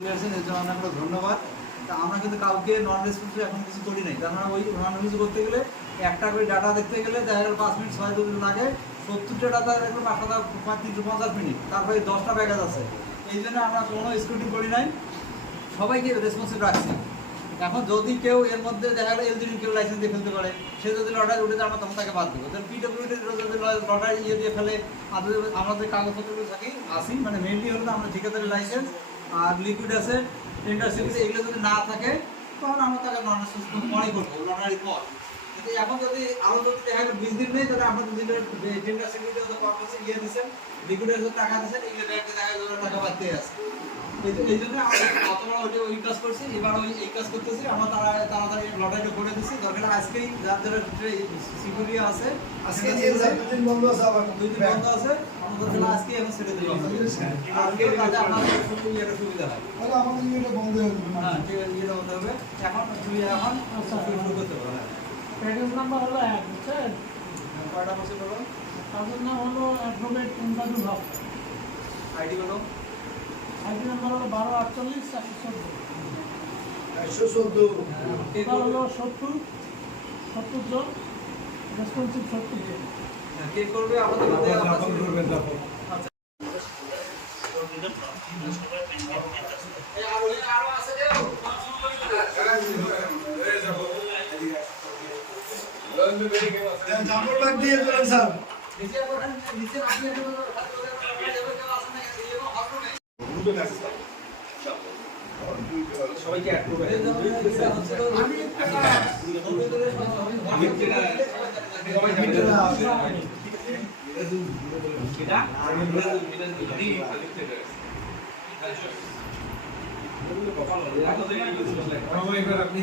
এর জন্য আপনাকে ধন্যবাদ। তা আমরা কিন্তু কাউকে নন রেসপন্সিভ এখন কিছু করি নাই। তার মানে ওই নন রেসপন্সিভ করতে গেলে একটা করে ডাটা দেখতে গেলে দেখা গেল 5 মিনিট 6 মিনিট লাগে, 70টা ডাটা দেখলে 350 মিনিট, তারপরে 10টা প্যাকেজ আছে। এই জন্য আমরা কোনো স্ক্রুটিং করি নাই, সবাইকে রেসপন্সিভ রাখছি। এখন যদি কেউ এর মধ্যে দেখা গেলো এলজিডি কেউ লাইসেন্স দিয়ে ফেলতে পারে, সে যদি লটারি উঠে যায় আমরা তখন তাকে বাদ দেবো। তাহলে পিডব্লিউডি যদি লটারি দিয়ে ফেলে, আমাদের কাগজপত্রগুলো থাকি আসি, মানে মেনলি হলো আমরা ঠিকাদারি লাইসেন্স আর লিকুইড আছে টেন্ডার সিরিজ, এগুলো যদি না থাকে তখন আমরা তাকে নন রেসপন্সিবল মনে করবো লটারির পর। কিন্তু এখন যদি আরও যদি দেখা গেলো 20 দিন নেই, তাহলে আমরা যদি টেন্ডার সিরিজে কর্পোরেশন ইয়ে দিচ্ছেন, লিকুইডের যে টাকা দিচ্ছেন, এগুলো ব্যাংকে দেখা গেলো টাকা বাড়তে আছে। এই জন্য আমরা গতবার ওই কাজ করছি, এবার এই কাজ করতেছি। আমরা তাড়াতাড়ি লটারিটা করে দিচ্ছি। দরকার আজকেই যাদের সিকিউরিটি আছে, আজকে 2 দিন বন্ধ আছে, আবার 2 দিন বন্ধ আছে, আমাদের আজকে এখন ছেড়ে দেবো। আজকে কাজে আপনাদের সুবিধা সুবিধা হয়, তাহলে আমাদের ইয়েটা বন্ধ হয়ে যাবে। হ্যাঁ, ঠিক আছে, ইয়েটা বন্ধ হবে। এখন তুমি এখন শুরু করতে পারো। প্যাকেজ নাম্বার হলো 1, বুঝছেন? কয়টা বছর বলো? তাদের নাম হলো অ্যাডভোকেট ইমদাদুল হক। আইডি বলো? আইডি নাম্বার হলো 1248 114। টোটাল হলো 70 জন, রেসপন্সিভ 70 জন। কে করবে? আমাদের মধ্যে আমরা করবেন। আচ্ছা, আরো আছে যে জামর বাগ দিয়ে চলেন স্যার। নিচে আপনি সবাইকে অ্যাড করবেন। আপনি